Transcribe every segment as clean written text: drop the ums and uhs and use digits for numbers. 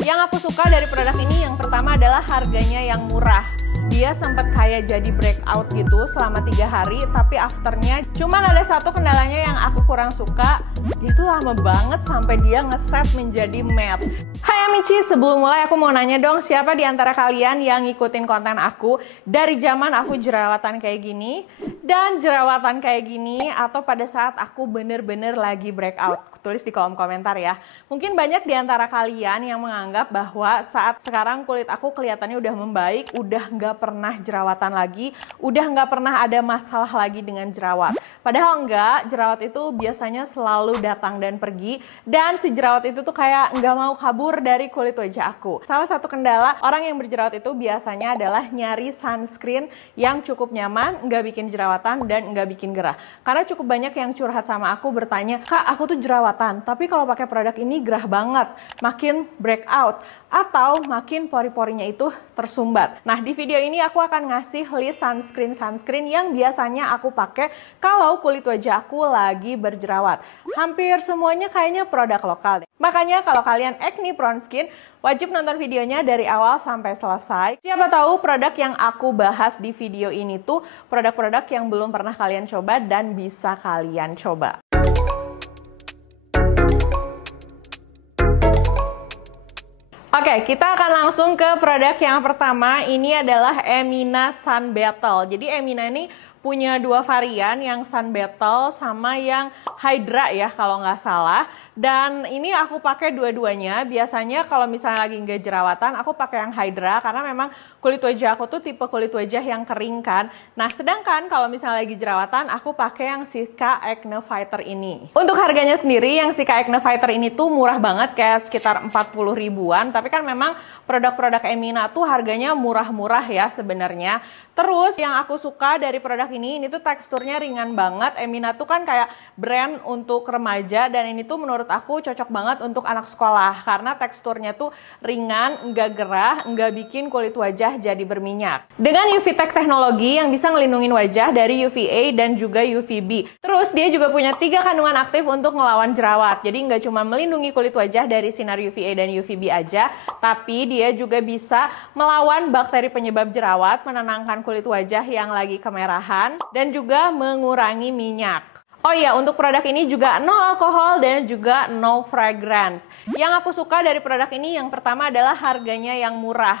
Yang aku suka dari produk ini yang pertama adalah harganya yang murah. Dia sempat kayak jadi breakout gitu selama 3 hari, tapi afternya cuma ada satu kendalanya yang aku kurang suka. Dia tuh lama banget sampai dia ngeset menjadi matte. Hai Amici, sebelum mulai aku mau nanya dong, siapa di antara kalian yang ngikutin konten aku dari zaman aku jerawatan kayak gini dan jerawatan kayak gini, atau pada saat aku bener-bener lagi breakout? Tulis di kolom komentar ya. Mungkin banyak di antara kalian yang menganggap bahwa saat sekarang kulit aku kelihatannya udah membaik, udah nggak pernah jerawatan lagi, udah nggak pernah ada masalah lagi dengan jerawat. Padahal enggak, jerawat itu biasanya selalu datang dan pergi, dan si jerawat itu tuh kayak nggak mau kabur dari kulit wajah aku. Salah satu kendala orang yang berjerawat itu biasanya adalah nyari sunscreen yang cukup nyaman, nggak bikin jerawatan dan nggak bikin gerah. Karena cukup banyak yang curhat sama aku bertanya, "Kak, aku tuh jerawatan, tapi kalau pakai produk ini gerah banget, makin breakout, atau makin pori-porinya itu tersumbat." Nah, di video ini aku akan ngasih list sunscreen yang biasanya aku pakai kalau kulit wajah aku lagi berjerawat. Hampir semuanya kayaknya produk lokal deh. Makanya kalau kalian acne prone skin, wajib nonton videonya dari awal sampai selesai. Siapa tahu produk yang aku bahas di video ini tuh produk-produk yang belum pernah kalian coba dan bisa kalian coba. Oke, kita akan langsung ke produk yang pertama. Ini adalah Emina Sun Battle. Jadi Emina ini punya dua varian, yang Sun Battle sama yang Hydra ya kalau nggak salah. Dan ini aku pakai dua-duanya. Biasanya kalau misalnya lagi nggak jerawatan, aku pakai yang Hydra karena memang kulit wajah aku tuh tipe kulit wajah yang kering kan. Nah, sedangkan kalau misalnya lagi jerawatan, aku pakai yang Sika Acne Fighter ini. Untuk harganya sendiri, yang Sika Acne Fighter ini tuh murah banget, kayak sekitar 40 ribuan. Tapi kan memang produk-produk Emina tuh harganya murah-murah ya sebenarnya. Terus yang aku suka dari produk ini tuh teksturnya ringan banget. Emina tuh kan kayak brand untuk remaja, dan ini tuh menurut aku cocok banget untuk anak sekolah karena teksturnya tuh ringan, nggak gerah, nggak bikin kulit wajah jadi berminyak. Dengan UV Tech teknologi yang bisa ngelindungin wajah dari UVA dan juga UVB. Terus dia juga punya 3 kandungan aktif untuk ngelawan jerawat. Jadi nggak cuma melindungi kulit wajah dari sinar UVA dan UVB aja, tapi dia juga bisa melawan bakteri penyebab jerawat, menenangkan kulit wajah yang lagi kemerahan, dan juga mengurangi minyak. Oh iya, untuk produk ini juga no alkohol dan juga no fragrance. Yang aku suka dari produk ini yang pertama adalah harganya yang murah.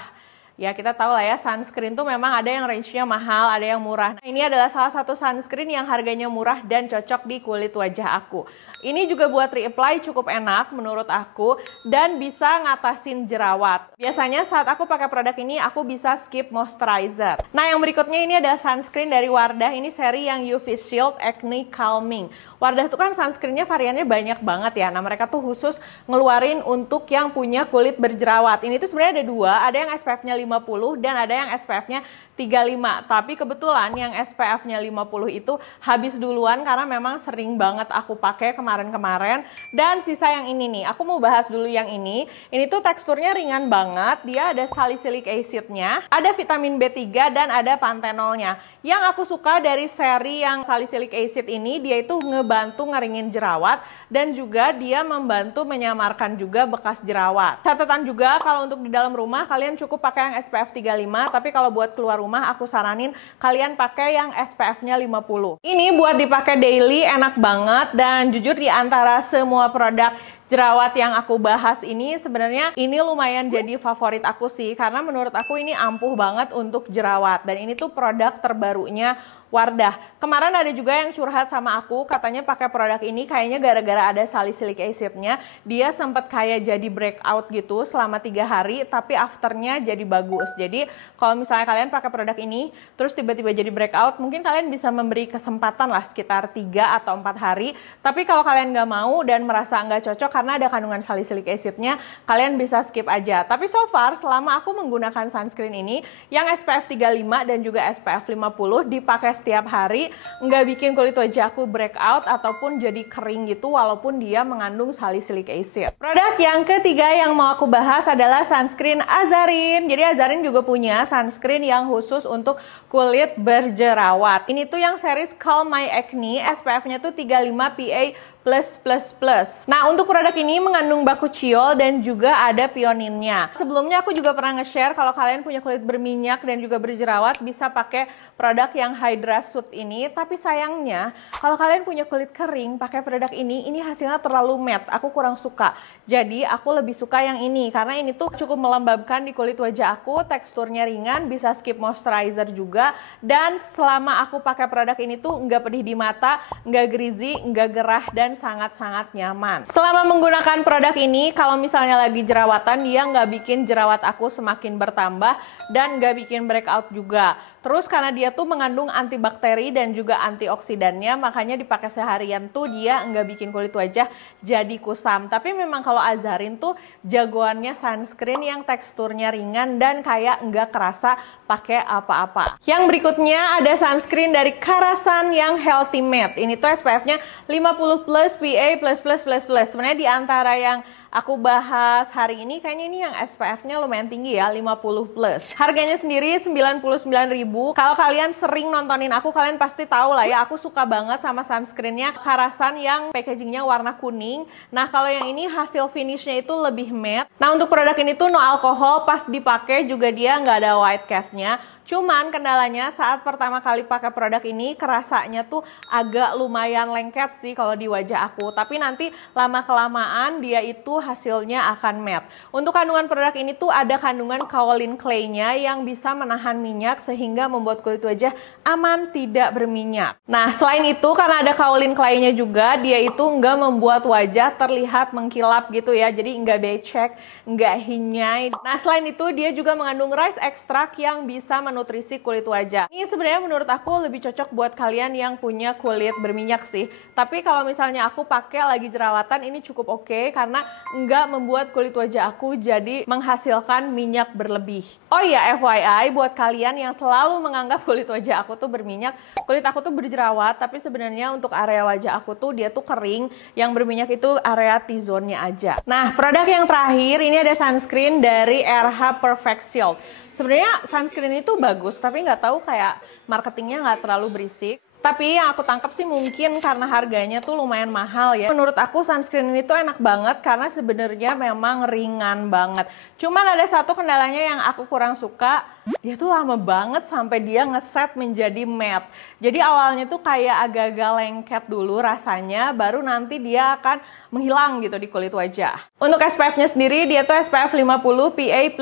Ya, kita tahu lah ya, sunscreen tuh memang ada yang range-nya mahal, ada yang murah. Nah, ini adalah salah satu sunscreen yang harganya murah dan cocok di kulit wajah aku. Ini juga buat reapply cukup enak menurut aku dan bisa ngatasin jerawat. Biasanya saat aku pakai produk ini, aku bisa skip moisturizer. Nah, yang berikutnya ini ada sunscreen dari Wardah. Ini seri yang UV Shield Acne Calming. Wardah tuh kan sunscreennya variannya banyak banget ya. Nah, mereka tuh khusus ngeluarin untuk yang punya kulit berjerawat. Ini tuh sebenarnya ada 2, ada yang SPF-nya 50 dan ada yang SPF-nya 35. Tapi kebetulan yang SPF-nya 50 itu habis duluan karena memang sering banget aku pakai kemarin-kemarin. Dan sisa yang ini nih, aku mau bahas dulu yang ini. Ini tuh teksturnya ringan banget, dia ada salicylic acid-nya, ada vitamin B3 dan ada pantenolnya. Yang aku suka dari seri yang salicylic acid ini, dia itu ngebantu ngeringin jerawat dan juga dia membantu menyamarkan juga bekas jerawat. Catatan juga kalau untuk di dalam rumah kalian cukup pakai yang SPF 35, tapi kalau buat keluar rumah aku saranin kalian pakai yang SPF-nya 50. Ini buat dipakai daily, enak banget, dan jujur di antara semua produk jerawat yang aku bahas ini, sebenarnya ini lumayan jadi favorit aku sih, karena menurut aku ini ampuh banget untuk jerawat, dan ini tuh produk terbarunya Wardah. Kemarin ada juga yang curhat sama aku, katanya pakai produk ini kayaknya gara-gara ada salicylic acid-nya, dia sempat kayak jadi breakout gitu selama 3 hari, tapi afternya jadi bagus. Jadi kalau misalnya kalian pakai produk ini, terus tiba-tiba jadi breakout, mungkin kalian bisa memberi kesempatan lah sekitar 3 atau 4 hari. Tapi kalau kalian nggak mau dan merasa nggak cocok karena ada kandungan salicylic acid-nya, kalian bisa skip aja. Tapi so far, selama aku menggunakan sunscreen ini, yang SPF 35 dan juga SPF 50 dipakai setiap hari, nggak bikin kulit wajah aku breakout ataupun jadi kering gitu walaupun dia mengandung salicylic acid. Produk yang ketiga yang mau aku bahas adalah sunscreen Azarin. Jadi Azarin juga punya sunscreen yang khusus untuk kulit berjerawat. Ini tuh yang series Calm My Acne, SPF-nya tuh 35 PA++. Nah, untuk produk ini mengandung bakuchiol dan juga ada pioninnya. Sebelumnya aku juga pernah nge-share kalau kalian punya kulit berminyak dan juga berjerawat bisa pakai produk yang Hydra Soothe ini. Tapi sayangnya kalau kalian punya kulit kering pakai produk ini hasilnya terlalu matte. Aku kurang suka. Jadi aku lebih suka yang ini karena ini tuh cukup melembabkan di kulit wajah aku, teksturnya ringan, bisa skip moisturizer juga. Dan selama aku pakai produk ini tuh nggak pedih di mata, nggak greasy, nggak gerah, dan sangat-sangat nyaman. Selama menggunakan produk ini, kalau misalnya lagi jerawatan, dia nggak bikin jerawat aku semakin bertambah dan nggak bikin breakout juga. Terus karena dia tuh mengandung antibakteri dan juga antioksidannya, makanya dipakai seharian tuh dia nggak bikin kulit wajah jadi kusam. Tapi memang kalau Azarin tuh jagoannya sunscreen yang teksturnya ringan dan kayak nggak kerasa pakai apa-apa. Yang berikutnya ada sunscreen dari Karasan yang Healthy Matte. Ini tuh SPF-nya 50 plus PA++++. Sebenarnya di antara yang aku bahas hari ini kayaknya ini yang SPF-nya lumayan tinggi ya, 50 plus. Harganya sendiri 99.000. Kalau kalian sering nontonin aku, kalian pasti tahu lah ya, aku suka banget sama sunscreen-nya Karasan yang packaging-nya warna kuning. Nah, kalau yang ini hasil finish-nya itu lebih matte. Nah, untuk produk ini tuh no alkohol, pas dipakai juga dia nggak ada white cast-nya. Cuman kendalanya saat pertama kali pakai produk ini kerasanya tuh agak lumayan lengket sih kalau di wajah aku. Tapi nanti lama-kelamaan dia itu hasilnya akan matte. Untuk kandungan produk ini tuh ada kandungan kaolin clay-nya yang bisa menahan minyak sehingga membuat kulit wajah aman tidak berminyak. Nah, selain itu karena ada kaolin clay-nya juga, dia itu nggak membuat wajah terlihat mengkilap gitu ya. Jadi nggak becek, nggak hinyai. Nah, selain itu dia juga mengandung rice extract yang bisa nutrisi kulit wajah. Ini sebenarnya menurut aku lebih cocok buat kalian yang punya kulit berminyak sih. Tapi kalau misalnya aku pakai lagi jerawatan, ini cukup oke karena nggak membuat kulit wajah aku jadi menghasilkan minyak berlebih. Oh iya, FYI buat kalian yang selalu menganggap kulit wajah aku tuh berminyak, kulit aku tuh berjerawat, tapi sebenarnya untuk area wajah aku tuh dia tuh kering, yang berminyak itu area T-zone-nya aja. Nah, produk yang terakhir ini ada sunscreen dari RH Perfect Shield. Sebenarnya sunscreen itu bagus, tapi nggak tahu kayak marketingnya nggak terlalu berisik. Tapi yang aku tangkap sih mungkin karena harganya tuh lumayan mahal ya. Menurut aku sunscreen ini tuh enak banget karena sebenarnya memang ringan banget. Cuman ada satu kendalanya yang aku kurang suka, dia tuh lama banget sampai dia ngeset menjadi matte. Jadi awalnya tuh kayak agak-agak lengket dulu rasanya, baru nanti dia akan menghilang gitu di kulit wajah. Untuk SPF-nya sendiri dia tuh SPF 50 PA++++,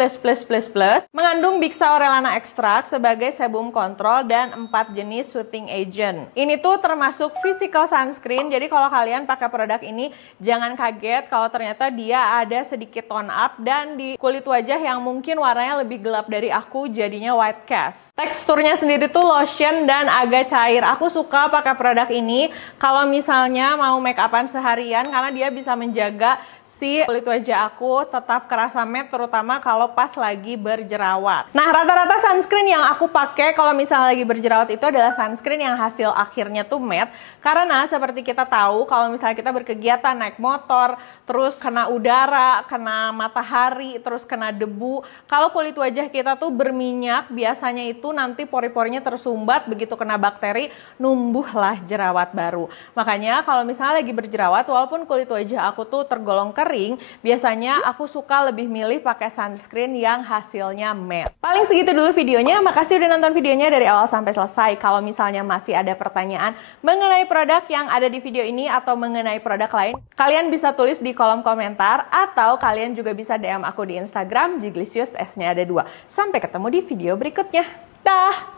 mengandung Bixaorelana extract sebagai sebum kontrol dan 4 jenis soothing agent. Ini tuh termasuk physical sunscreen, jadi kalau kalian pakai produk ini jangan kaget kalau ternyata dia ada sedikit tone up dan di kulit wajah yang mungkin warnanya lebih gelap dari aku jadinya white cast. Teksturnya sendiri tuh lotion dan agak cair. Aku suka pakai produk ini kalau misalnya mau make upan seharian karena dia bisa menjaga si kulit wajah aku tetap kerasa matte, terutama kalau pas lagi berjerawat. Nah, rata-rata sunscreen yang aku pakai kalau misalnya lagi berjerawat itu adalah sunscreen yang hasil akhirnya tuh matte. Karena seperti kita tahu kalau misalnya kita berkegiatan naik motor, terus kena udara, kena matahari, terus kena debu, kalau kulit wajah kita tuh berminyak, biasanya itu nanti pori-porinya tersumbat, begitu kena bakteri, numbuhlah jerawat baru. Makanya kalau misalnya lagi berjerawat, walaupun kulit wajah aku tuh tergolong kering, biasanya aku suka lebih milih pakai sunscreen yang hasilnya matte. Paling segitu dulu videonya. Makasih udah nonton videonya dari awal sampai selesai. Kalau misalnya masih ada pertanyaan mengenai produk yang ada di video ini atau mengenai produk lain, kalian bisa tulis di kolom komentar atau kalian juga bisa DM aku di Instagram, Jiglisius, S-nya ada 2. Sampai ketemu di video berikutnya. Dah!